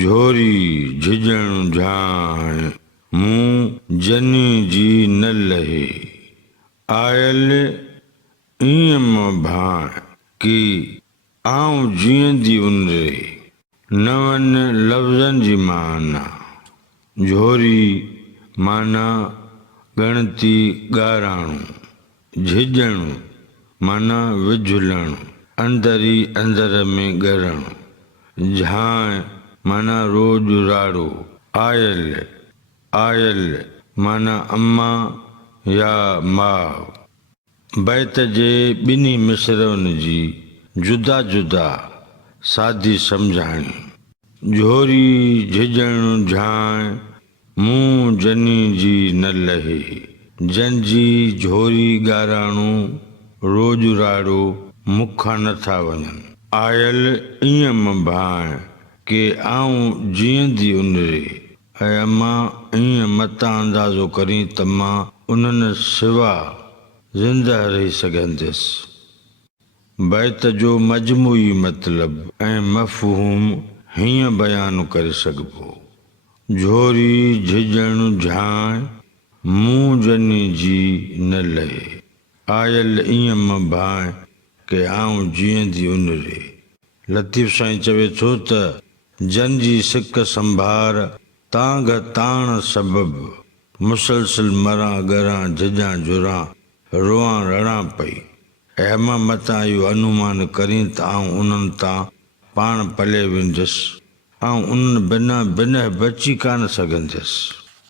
झोरी झिझण झाण मूं जनी जी न लहे आयल ईअं भाण की आऊं जीअंदी उनरे न वन लफ़्ज़नि जी माना झोरी माना गणती ॻाराणो झिझणु माना विझुलणु अंदरी अंदर में ॻरणु झाण माना रोज राड़ो आयल आयल माना अम्मा या माउ बैत जे ॿिन्ही मिसरनि जी जुदा जुदा सादी सम्झाणी झोरी झिझण झाण मूं जनी जी न लहे जंजी झोरी ॻाराणो रोज राड़ो मुखा नथा वञनि आयल ईअं भाण के आऊं जीअंदी उनरे ऐं अम्मा ईअं मतां अंदाज़ो करी त मां उन्हनि सिवा ज़िंदा रही सघंदसि बैत जो मजमूई मतिलबु ऐं मफ़हूम हीअं बयानु करे सघिबो झोरी झिझण झाण मूं जनी जी न लहे आयल ईअं भाण के आऊं जीअंदी उनरे लतीफ़ साईं चवे थो त जन जी सिक संभार तांग ताण सबबु मुसलसिल मरां ॻरां झिझां झुरां रोआं रड़ां पई ऐं अम्मा मतां इहो अनुमान करीं त आऊं उन्हनि तां पाण पले वेंदुसि ऐं उन्हनि बिना बिना बची कान सघंदसि